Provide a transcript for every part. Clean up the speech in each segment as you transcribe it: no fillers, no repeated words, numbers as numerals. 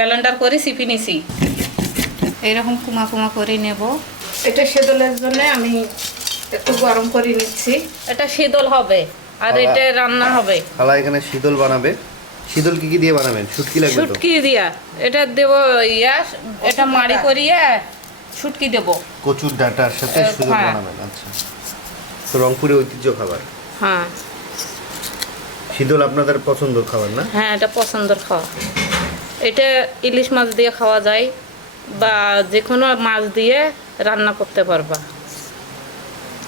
Blender করে চিপি নিছি। এইরকম কুমা কুমা করে নেব। এটা সেদলের জন্য আমি একটু গরম করে নিচ্ছি। এটা শীতল হবে আর এটা রান্না হবে। খালা এখানে শীতল বানাবে। শীতল কি কি দিয়ে বানাবেন? শুটকি লাগবে তো? শুটকি দিয়া এটা দেব। এটা মাড়ি করিয়ে শুটকি দেব। কচুর ডাঁটার সাথে শীতল বানাবেন। আচ্ছা, তো রংপুরে ঐতিহ্য খাবার। হ্যাঁ, শীতল আপনাদের পছন্দের খাবার না? হ্যাঁ, এটা পছন্দের খাওয়া। এটা ইলিশ মাছ দিয়ে খাওয়া যায় বা যে কোনো মাছ দিয়ে রান্না করতে পারবা,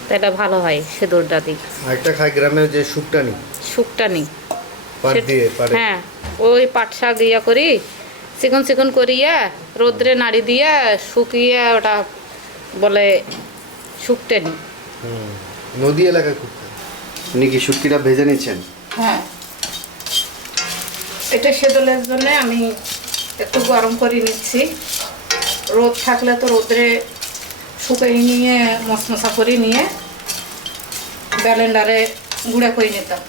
তাহলে ভালো হয়। সিঁদুরটা দিই। একটা খাই গ্রামের যে শুকটানি, শুকটানি পাট দিয়ে পারে। হ্যাঁ, ওই পাট শাক ইয়া করি চিকন চিকন করিয়া রোদ্রে নাড়ি দিয়ে শুকিয়ে ওটা বলে শুকটানি। নদী এলাকায় খুব খায়। আপনি কি শুটকিটা ভেজে নিচ্ছেন? হ্যাঁ, এটা সেদলের জন্য আমি একটু গরম করে নিচ্ছি। রোদ থাকলে তো রোদ্রে শুকিয়ে নিয়ে মশমশা করে নিয়ে ব্লেন্ডারে গুঁড়া করে নিতাম,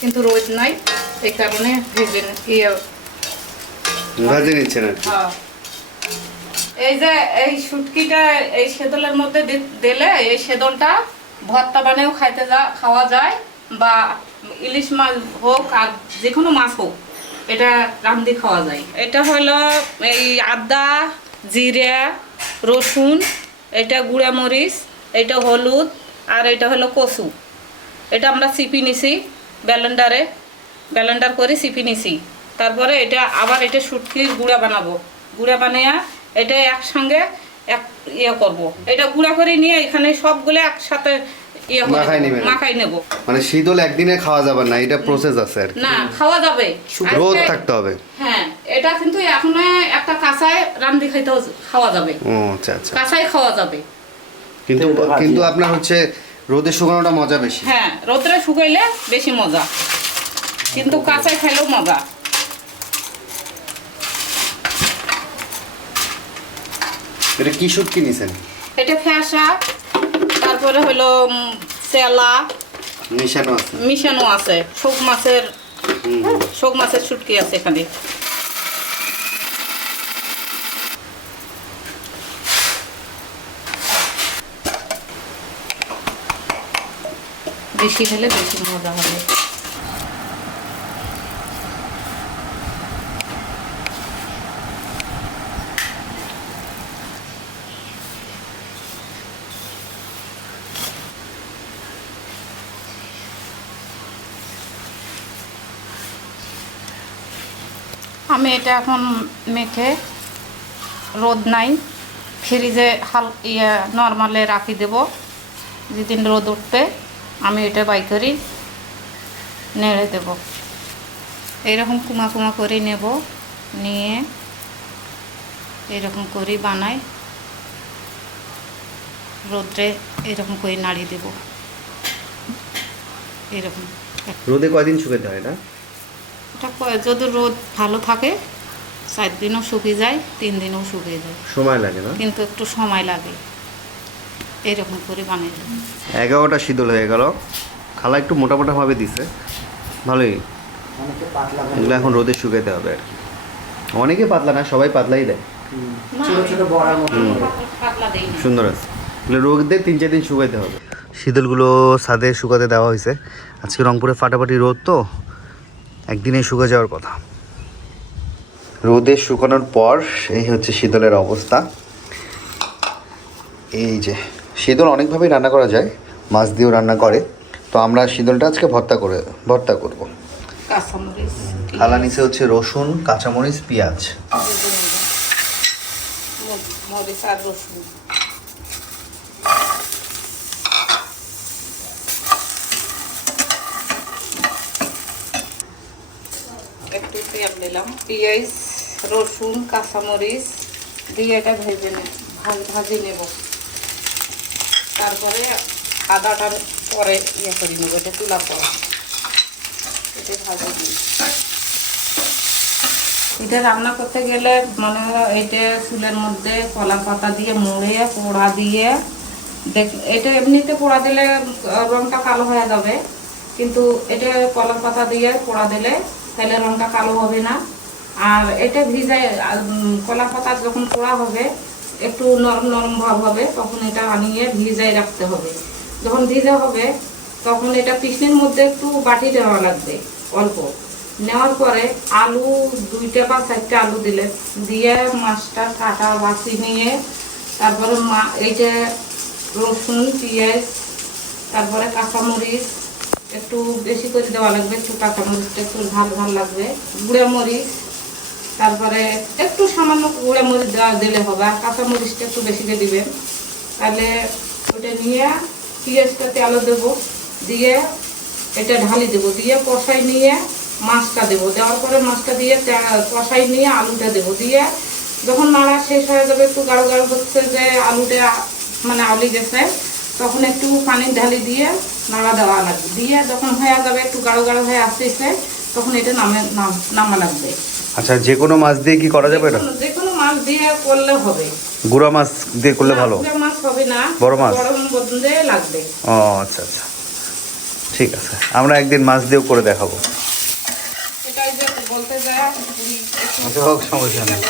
কিন্তু রোদ নাই, এই কারণে ভেজে নিচ্ছেন আর কি। হ্যাঁ, এই যে এই শুটকিটা এই সেদলের মধ্যে দিলে এই সেদলটা ভর্তা বানিয়েও খাওয়া যায় বা ইলিশ মাছ হোক আর যে কোনো মাছ হোক এটা রান্ধি খাওয়া যায়। এটা হলো এই আদা, জিরা, রসুন, এটা গুঁড়া মরিচ, এটা হলুদ আর এটা হলো কচু। এটা আমরা চিপি নিছি ব্লেন্ডার করে চিপি নিছি। তারপরে এটা আবার এটা শুটকির গুঁড়া বানাবো। গুঁড়া বানিয়ে এটা একসঙ্গে করব। এটা গুঁড়া করে নিয়ে এখানে সবগুলো একসাথে মাখাই নেব। মানে শীতল একদিনে খাওয়া যাবে না, এটা প্রসেস আছে আর কি। না, খাওয়া যাবে, রোদ থাকতে হবে। হ্যাঁ, এটা কিন্তু এখন একটা কাঁচায় রান্দি খাওয়া যাবে। ও আচ্ছা আচ্ছা, কাঁচাই খাওয়া যাবে। কিন্তু আপনার হচ্ছে রোদে শুকানোটা মজা বেশি। হ্যাঁ, রোদে শুকাইলে বেশি মজা, কিন্তু কাঁচাই খাইলেও মজা। এটা কি শুটকি নিছেন? এটা ফ্যাসা, তারপরে হলো চেলা মিশানো আছে। শোক মাছের শুটকি আছে এখানে। বেশি হলে বেশি মজা হবে। আমি এটা এখন মেখে রোদ নাই ফ্রিজে নর্মালে রাখি দেব। যেদিন রোদ উঠবে আমি এটা বাই করি নেড়ে দেব। এইরকম কুমা কুমা করে নেব, নিয়ে এরকম করে বানাই রোদ্রে এরকম করে নাড়িয়ে দেব। এরকম রোদে কয়দিন শুকাতে হয় না? এটা যদি রোদ ভালো থাকে 4 দিনও শুকিয়ে যায়, 3 দিনও শুকিয়ে যায়। সময় লাগে না? কিন্তু একটু সময় লাগে। এইরকম করে বানিয়ে দেব। 11টা শীতল হয়ে গেল। খালা একটু মোটা মোটা ভাবে দিছে, ভালোই। এগুলো এখন রোদে শুকাতে হবে আর কি। অনেকে পাতলা না, সবাই পাতলাই দেয়। ছোট ছোট বড়ার মতো সুন্দর আছে। এগুলো রোদে 3-4 দিন শুকাতে হবে। শীতলগুলো ছাদে শুকাতে দেওয়া হয়েছে। আজকে রংপুরে ফাটাফাটি রোদ, তো একদিনে শুকে যাওয়ার কথা। রোদে শুকানোর পর এই হচ্ছে শীতলের অবস্থা। এই যে শীতল অনেকভাবেই রান্না করা যায়, মাছ দিয়েও রান্না করে। তো আমরা শীতলটা আজকে ভর্তা করব। খালা নিচে হচ্ছে রসুন, কাঁচামরিচ, পেঁয়াজ। মরিচ আর রসুন একটু তেল দিলাম, পেঁয়াজ, রসুন, কাঁচামরিচ দিয়ে এটা ভাজি নেব। তারপরে আদাটা পরে করে নেবো, এটা তুলা পরে এটা ভাজি দিই। এটা রান্না করতে গেলে মানে এটা চুলের মধ্যে কলা পাতা দিয়ে মুড়ে পোড়া দিয়ে এটা এমনিতে পোড়া দিলে রংটা কালো হয়ে যাবে, কিন্তু এটা কলা পাতা দিয়ে পোড়া দিলে তাহলে রংটা কালো হবে না, আর এটা ভিজায় কলা পাতা যখন পোড়া হবে একটু নরম নরম ভাব হবে, তখন এটা আনিয়ে ভিজায় রাখতে হবে। যখন ভিজা হবে তখন এটা পিসনির মধ্যে একটু বাটি দেওয়া লাগবে অল্প। নেওয়ার পরে আলু 2টা বা 4টা আলু দিলে দিয়ে মাছটা কাটা বাছি নিয়ে তারপরে এইটা রসুন পেঁয়াজ তারপরে কাঁচামরিচ একটু বেশি করে দেওয়া লাগবে, একটু কাঁচামরিচটা একটু ঝাল ঝাল লাগবে, গুঁড়া মরিচ তারপরে একটু সামান্য গুঁড়া মরিচ দিলে হবে, আর কাঁচামরিচটা একটু বেশি দিয়ে দিবেন। তাহলে ওইটা নিয়ে পেঁয়াজটা তেলে দেবো, দিয়ে এটা ঢালি দেবো, দিয়ে কষাই নিয়ে মাছটা দেবো, দেওয়ার পরে মাছটা দিয়ে কষাই নিয়ে আলুটা দেবো, দিয়ে যখন নাড়া শেষ হয়ে যাবে একটু গাঢ় গাঢ় হচ্ছে যে আলুটা মানে আউলি গেছে, তখন একটু পানি ঢালি দিয়ে নাড়া দেওয়া লাগবে, দিয়ে যখন হয়ে যাবে একটু গাঢ় গাঢ় হয়ে আসতেছে তখন এটা নামা লাগবে। আচ্ছা, যে কোনো মাছ দিয়ে কি করা যাবে এটা? যে কোনো মাছ দিয়ে করলে হবে। গুঁড়া মাছ দিয়ে করলে ভালো? গুঁড়া মাছ হবে না, বড় মাছ গরম বদলে লাগবে। ও আচ্ছা আচ্ছা, ঠিক আছে, আমরা একদিন মাছ দিয়েও করে দেখাবো। এটাই যে বলতে যায় আচ্ছা হোক, সমস্যা নেই।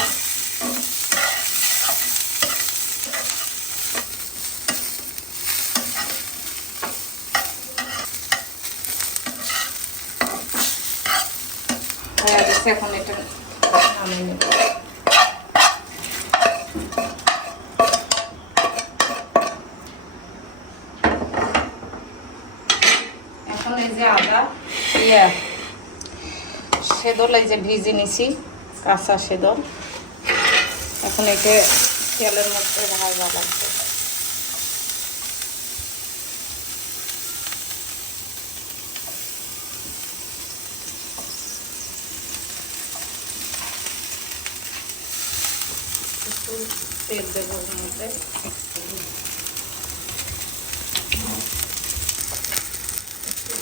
হয়ে গেছে, এখন এটা নামিয়ে নেব। এখন এই যে আদা সেদল এই যে ভিজে নিছি, কাঁচা সেদল, এখন একে তেলের মধ্যে ভাজা লাগবে। একটু তেল দেবো ওর মধ্যে, একটু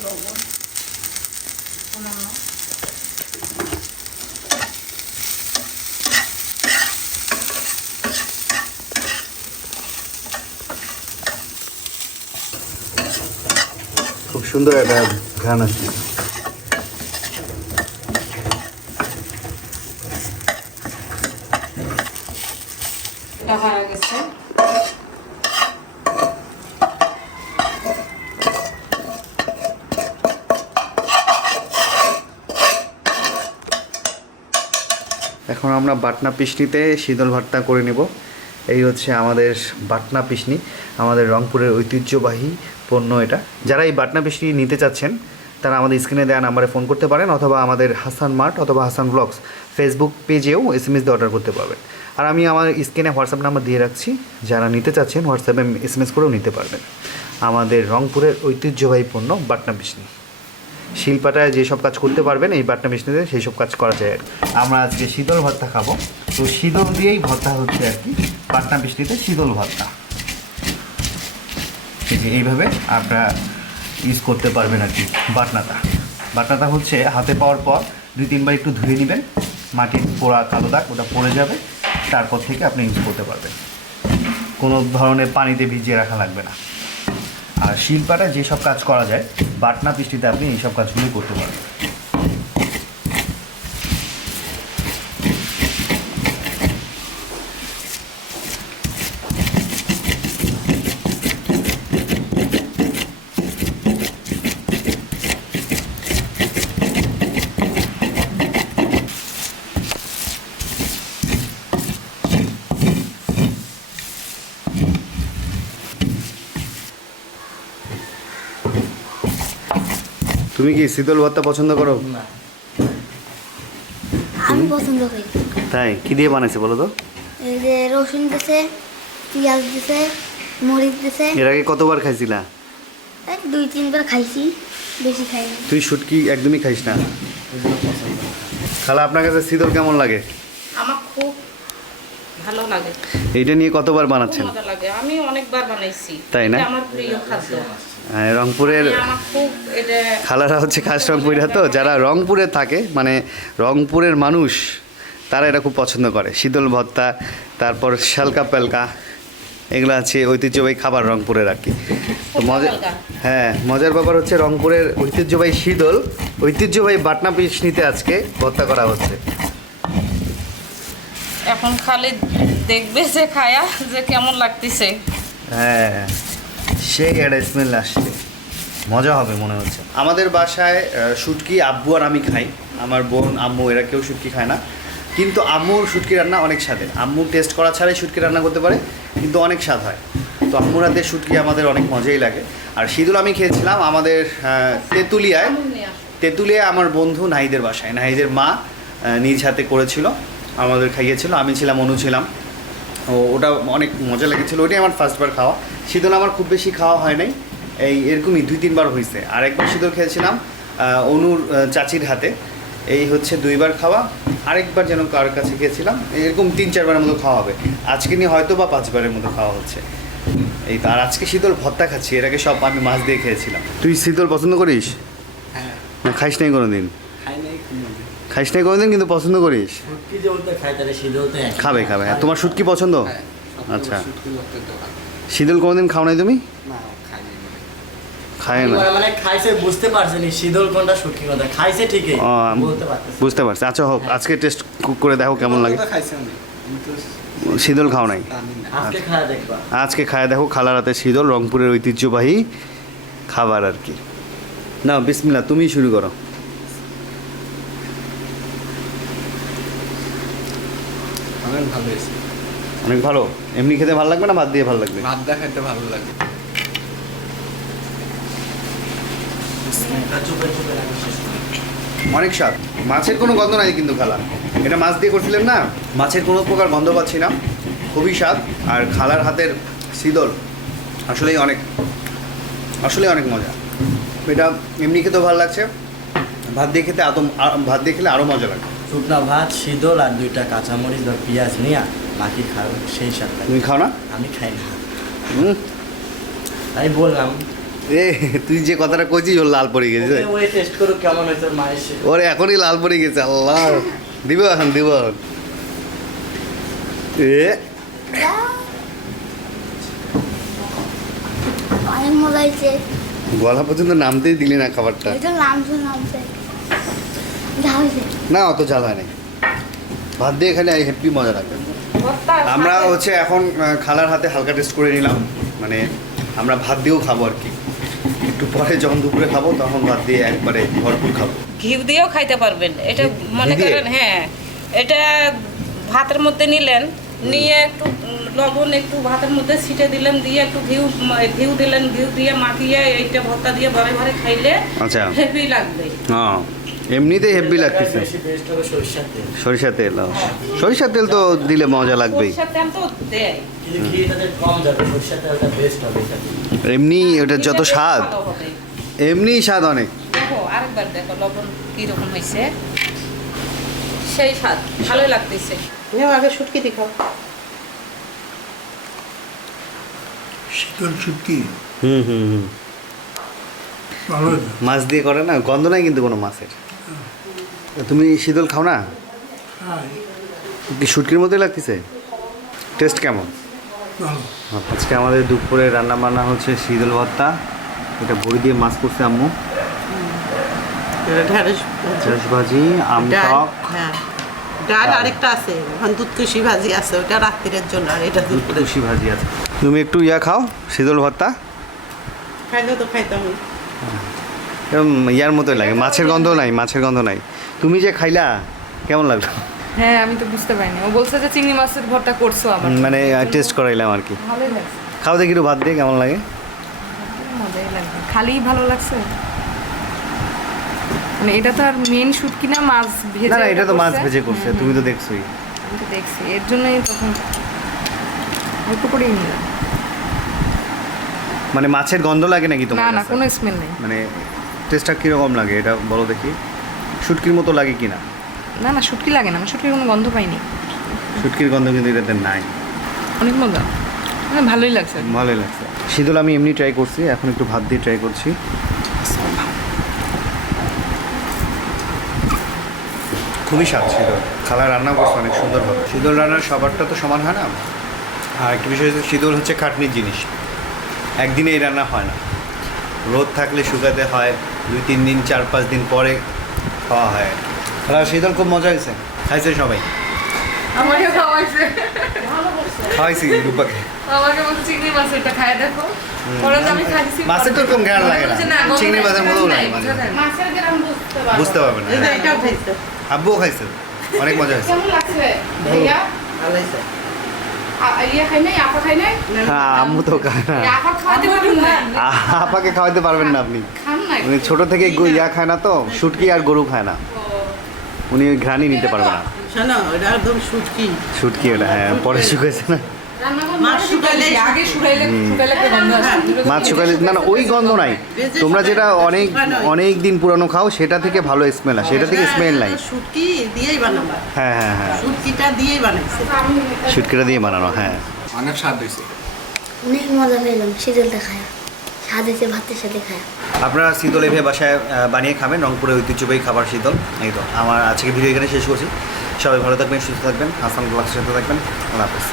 লবণ সামান্য, খুব সুন্দর একটা ঘ্রাণ আসছে। এটা হয়ে গেছে। এখন আমরা বাটনা পিসনিতে শীতল ভর্তা করে নেব। এই হচ্ছে আমাদের বাটনা পিসনি, আমাদের রংপুরের ঐতিহ্যবাহী পণ্য এটা। যারা এই বাটনা পিসনি নিতে চাচ্ছেন তারা আমাদের স্ক্রিনে দেওয়া নাম্বারে ফোন করতে পারেন, অথবা আমাদের হাসান মার্ট অথবা হাসান ব্লগস ফেসবুক পেজেও SMS দিয়ে অর্ডার করতে পারবেন। আর আমি আমার স্ক্রিনে হোয়াটসঅ্যাপ নাম্বার দিয়ে রাখছি, যারা নিতে চাচ্ছেন হোয়াটসঅ্যাপে SMS করেও নিতে পারবেন। আমাদের রংপুরের ঐতিহ্যবাহী পণ্য বাটনা পিসনি, শিলপাটায় যেসব কাজ করতে পারবেন এই বাটনা পিসনিতে সেই সব কাজ করা যায়। আমরা আজকে শীতল ভর্তা খাবো, তো শীতল দিয়েই ভর্তা হচ্ছে আর কি, বাটনা পিসনিতে শীতল ভর্তা। এই যে এইভাবে আপনারা ইউজ করতে পারবেন আর কি। বাটনাটা হচ্ছে হাতে পাওয়ার পর 2-3 বার একটু ধুয়ে নেবেন, মাটির পোড়া কালো দাগ ওটা পড়ে যাবে, তারপর থেকে আপনি ইউজ করতে পারবেন, কোনো ধরনের পানিতে ভিজিয়ে রাখা লাগবে না। আর শিলপাটায় যেসব কাজ করা যায় বাটনা পিসনিতে আপনি এইসব কাজগুলি করতে পারবেন। তুমি কি শীতল ভর্তা পছন্দ করো? না, আমি পছন্দ করি। তাই কি দিয়ে বানাইছে বলো তো? এই যে রসুন দিছে, পেঁয়াজ দিছে, মরিচ দিছে। এর আগে কতবার খাইছিলা? এই 2-3 বার খাইছি, বেশি খাইনি। তুই শুটকি একদমই খাইস না? খালা, আপনার কাছে শীতল কেমন লাগে? আমার খুব ভালো লাগে, এইটা নিয়ে কতবার খুব বানাচ্ছেন? মজা লাগে, আমি অনেকবার বানাইছি। তাই না? এটা আমার প্রিয় খাদ্য। রংপুরের আমার খুব এটা খালারা হচ্ছে খাস রংপুরিয়া, তো যারা রংপুরে থাকে মানে রংপুরের মানুষ তারা এটা খুব পছন্দ করে। শীতল ভর্তা, তারপর শালকা পালকা, এগুলো আছে ঐতিহ্যবাহী খাবার রংপুরের আর কি। তো হ্যাঁ, মজার ব্যাপার হচ্ছে রংপুরের ঐতিহ্যবাহী শীতল, ঐতিহ্যবাহী বাটনা পিসনিতে আজকে ভর্তা করা হচ্ছে। এখন খালি দেখবে যে খায়া যে কেমন লাগতেছে। হ্যাঁ, সেই একটা স্মেল আসছে, মজা হবে মনে হচ্ছে। আমাদের বাসায় শুটকি আব্বু আর আমি খাই, আমার বোন আম্মু এরা কেউ শুটকি খায় না, কিন্তু আম্মুর শুটকি রান্না অনেক স্বাদের। আম্মু টেস্ট করা ছাড়াই শুটকি রান্না করতে পারে, কিন্তু অনেক স্বাদ হয়। তো আম্মুর হাতে শুটকি আমাদের অনেক মজাই লাগে। আর শীতল আমি খেয়েছিলাম আমাদের তেঁতুলিয়ায় আমার বন্ধু নাহিদের বাসায়। নাহিদের মা নিজ হাতে করেছিল, আমাদের খাইয়েছিল, আমি ছিলাম, অনু ছিলাম। ওটা অনেক মজা লেগেছিলো, ওইটাই আমার ফার্স্টবার খাওয়া। শীতল আমার খুব বেশি খাওয়া হয় নাই, এরকমই 2-3 বার হয়েছে। আর একবার শীতল খেয়েছিলাম অনুর চাচির হাতে, এই হচ্ছে 2 বার খাওয়া। আরেকবার যেন কার কাছে খেয়েছিলাম, এরকম 3-4 বারের মতো খাওয়া হবে। আজকে নিয়ে হয়তো বা 5 বারের মতো খাওয়া হচ্ছে এই তো। আর আজকে শীতল ভর্তা খাচ্ছি, এর আগে সব আমি মাছ দিয়ে খেয়েছিলাম। তুই শীতল পছন্দ করিস? হ্যাঁ, না খাইস নাই কোনোদিন? খাই নাই কোনোদিন। খাইস নাই কোনোদিন, কিন্তু পছন্দ করিস? শুটকি যেহেতু খাই তাহলে শীতল তো একই। খাবে হ্যাঁ। তোমার শুটকি পছন্দ? হ্যাঁ, আচ্ছা। শুটকি অত্যন্ত ভালো। শীতল কোনোদিন খাও নাই তুমি? না, খাই নাই। খায় না? মানে খাইছে বুঝতে পারছেনি শীতল কোনটা শুটকি কোনটা, খাইছে ঠিকই ও, বলতে পারতেছি। বুঝতে পারছি। আচ্ছা হোক, আজকে টেস্ট করে দেখো কেমন লাগে। খাইছে আমি তো শীতল খাও নাই? জানি না। আজকে খায় দেখবা। আজকে খায় দেখো, খালার হাতে শীতল, রংপুরের ঐতিহ্যবাহী খাবার আর কি। না বিসমিল্লাহ, তুমি শুরু করো। অনেক ভালো হয়েছে। অনেক ভালো। এমনি খেতে ভালো লাগবে না ভাত দিয়ে ভালো লাগবে? ভাত দা খেতে ভালো লাগে। চুপে চুপে রাখো শেষ করে। অনেক স্বাদ, মাছের কোনো গন্ধ নাই কিন্তু খালা। এটা মাছ দিয়ে করছিলেন না, মাছের কোনো প্রকার গন্ধ পাচ্ছি না, খুবই স্বাদ। আর খালার হাতের শীতল আসলেই অনেক মজা। এটা এমনি খেতেও ভালো লাগছে, ভাত দিয়ে খেতে ভাত দিয়ে খেলে আরও মজা লাগে। শুকনা ভাত, শীতল আর 2টা কাঁচামরিচ বা পেঁয়াজ নিয়ে মাখি খাও, সেই সাথে। তুমি খাও না? আমি খাই না, হুম। আমি বললাম এ তুই যে কথাটা কইছিস ওর লাল পড়ে গেছে। ওই টেস্ট করো কেমন হয়েছে ওর মায়ের সে। ওর এখনই লাল পড়ে গেছে। আল্লাহ, দিব এখন দিব। এ অনেক মজা হয়েছে। গলা পর্যন্ত নামতেই দিলি না খাবারটা। এটা নামছে যা হয়েছে। না অত ঝাল হয় নাই, ভাত দিয়ে খেলে হেভি মজা লাগবে। ভর্তা আমরা সাথে- হচ্ছে এখন খালার হাতে হালকা টেস্ট করে নিলাম, মানে আমরা ভাত দিয়েও খাবো আর কি। একটু পরে যখন দুপুরে খাবো তখন ভাত দিয়ে একবারে ভরপুর খাবো। ঘি দিয়েও খাইতে পারবেন এটা, মনে ঘি দিয়ে? করেন। হ্যাঁ, এটা ভাতের মধ্যে নিলেন, নিয়ে একটু লবণ একটু ভাতের মধ্যে ছিটে দিলেন, দিয়ে একটু ঘিউ দিলেন, ঘিউ দিয়ে মাখিয়ে এইটা ভর্তা দিয়ে ভরে ভরে খাইলে আচ্ছা। হেভি লাগবে। হ্যাঁ, এমনিতেই হেভি লাগতেছে। বেশি বেস্ট হবে সরিষার তেল। সরিষার তেল, সরিষার তেল তো দিলে মজা লাগবেই। সরিষার তেল তো দেয়। কিন্তু ঘিটাতে কম যাবে, সরিষার তেলটা বেস্ট হবে এটাতে। এমনি ওটা যত এটা বেশ স্বাদ, ভালো হবে। এমনি স্বাদ অনেক। দেখো আরেকবার দেখো লবণ কিরকম হয়েছে, সেই স্বাদ ভালোই লাগতেছে। নেও আগে শুটকি দেখাও। শীতল শুটকি হুম। ভালো মাছ দিয়ে করে না, গন্ধ নাই কিন্তু কোনো মাছের। তুমি শীতল খাও না? খাই, কি শুটকির মতোই লাগতেছে? টেস্ট কেমন? ভালো। আজকে আমাদের দুপুরে রান্না বান্না হচ্ছে শীতল ভর্তা, এটা বড়ি দিয়ে মাছ করছে আম্মু, এটা ঢেঁড়স ঢেঁড়স ভাজি, আম ডাল, টক, হ্যাঁ ডাল আরেকটা আছে, ওখানে দুধকুশি ভাজি আছে, ওটা রাত্রির জন্য, আর এটা দুপুরে খুশি ভাজি আছে। তুমি একটু খাও শীতল ভর্তা, খাইলেও তো খাইতাম। এরকম ইয়ার মতোই লাগে, মাছের গন্ধ নাই। তুমি যে খাইলা কেমন লাগলো? হ্যাঁ আমি তো বুঝতে পারিনি, ও বলছে যে চিংড়ি মাছের ভর্তা করছো আবার। মানে টেস্ট করাইলাম আর কি। ভালোই লাগছে, খাও দেখি একটু ভাত দিয়ে কেমন লাগে। মজাই লাগবে, খালি ভালো লাগছে। মানে এটা তো আর মেন শুটকি না, মাছ ভেজে। না এটা তো মাছ করছে। ভেজে করছে, হুম, তুমি তো দেখছোই। আমি তো দেখছি, এর জন্যই তখন অল্প করেই নিলাম। মানে মাছের গন্ধ লাগে নাকি তোমার না না কাছে? কোনো স্মেল নেই। মানে টেস্টটা কীরকম লাগে এটা বলো দেখি, শুটকির মতো লাগে কি না? না না শুটকি লাগে না, আমি শুটকির কোনো গন্ধ পাইনি। শুটকির গন্ধ কিন্তু এটাতে নাই। অনেক মজা, মানে ভালোই লাগছে। ভালোই লাগছে। শীতল আমি এমনি ট্রাই করছি, এখন একটু ভাত দিয়ে ট্রাই করছি। খুবই স্বাদ শীতল, খালা রান্না করছে অনেক সুন্দরভাবে। শীতল রান্নার সবারটা তো সমান হয় না, আর একটা বিষয় হচ্ছে শীতল হচ্ছে খাটনির জিনিস, একদিনে এই রান্না হয় না, রোদ থাকলে শুকাতে হয়, 2-3 দিন 4-5 দিন পরে খাওয়া হয়। খালা শীতল খুব মজা হয়েছে, খাইছে সবাই। আমাকে খাওয়াইছে খাওয়াইছি রূপাকে। আমাকে বলছে চিংড়ি মাছ এটা খাই দেখো পরে তো আমি খাইছি মাছের তো এরকম ঘ্রাণ লাগে না, চিংড়ি মাছের মতো লাগে মাঝে মাঝে। মাছের গ্রাম বুঝতে পারবেন এই যে না। এটাও খাইছে আব্বুও খাইছে, অনেক মজা হয়েছে। কেমন লাগছে ভাইয়া? ভালো হয়েছে ইয়ে খাই নাই, আপা খাই নাই? হ্যাঁ, আম্মু তো খায় না। আপা খাওয়াতে পারবেন না? আপাকে খাওয়াতে পারবেন না আপনি, খান নাই? উনি ছোট থেকে ইয়া খায় না তো, শুটকি আর গরু খায় না, উনি ওই ঘ্রাণই নিতে পারবে না। শোনো ওটা একদম শুটকি শুটকি ওটা, হ্যাঁ পরে শুকাইছে না। রান্না করে মাছ শুকাইলে আগে শুকাইলে একটা গন্ধ আসে মাছ শুকাইলে না না ওই গন্ধ নাই, তোমরা যেটা অনেক অনেক দিন পুরানো খাও সেটা থেকে ভালো স্মেল আসে, এটা থেকে স্মেল নাই। শুটকি দিয়েই বানাবা, হ্যাঁ হ্যাঁ হ্যাঁ, শুটকিটা দিয়েই বানাইছে শুটকিটা দিয়ে বানানো, হ্যাঁ। অনেক স্বাদ হয়েছে। অনেক মজা পেলাম শীতলটা খায়, স্বাদ হয়েছে ভাতের সাথে খায়। আপনারা শীতল এভাবে বাসায় বানিয়ে খাবেন, রংপুরের ঐতিহ্যবাহী খাবার শীতল। এই তো আমার আজকে ভিডিও এখানে শেষ করছি। সবাই ভালো থাকবেন, সুস্থ থাকবেন, হাসান ব্লগসের সাথে থাকবেন। আল্লাহ হাফেজ।